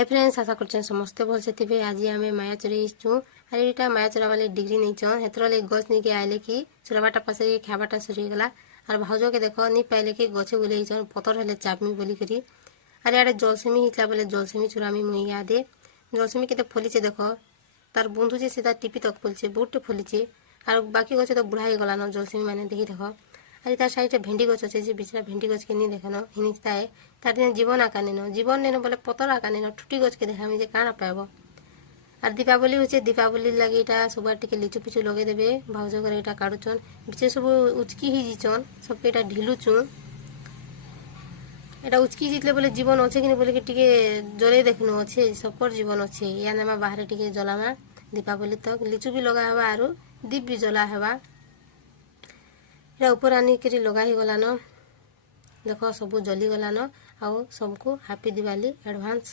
Hi friends, आशा कर समस्ते भल से आज आम माया चुरईचु आर यहाँ माया चुरा वाले डिग्री नहीं चन हेतर गच नहीं आए कि चुराबाटा पास खाबाटा सरीगला और भाज के देख नहीं पाइले कि गचे बुलेचन पतर हेले चापमी बोलिकी आर इे जलसेमी होता बोले जलसेमी चुरामी मुई यादे जलसेमी के फलिचे देख तार बुंदुचे सीधा टिपी तक फलिचे बहुटे फलिचे और बाकी गचे तो बुढ़ा गलान जलसेमी मैंने देखी देख आज तार साइड भेंडी गच अच्छे बिचरा भेंडी गच के नहीं देखन हिनिताए तार दिन जीवन आका नहीं जीवन नहीं बोले पतर आका नहीं ठुटी गच के देखा जे काना पाइब और दीपावली हो दीपावली लगे यहाँ सब टे लिचु पिचु लगेदेवे भाउज घर यहाँ काढ़ुचन बीचे सब उचकी ही जीचन सबके यहाँ ढिलुचु एटा उचकी जीतले बोले जीवन अच्छे कि नहीं बोले कि जले देखनु अच्छे सबकर जीवन अच्छे या नामा बाहर टे जलामा दीपावली तक लिचु भी लगा हवा आरु दीप भी जला हवा ऊपर आनिक लगा ही गलान देख सब जली गलान आउ सबको हैप्पी दिवाली एडवांस।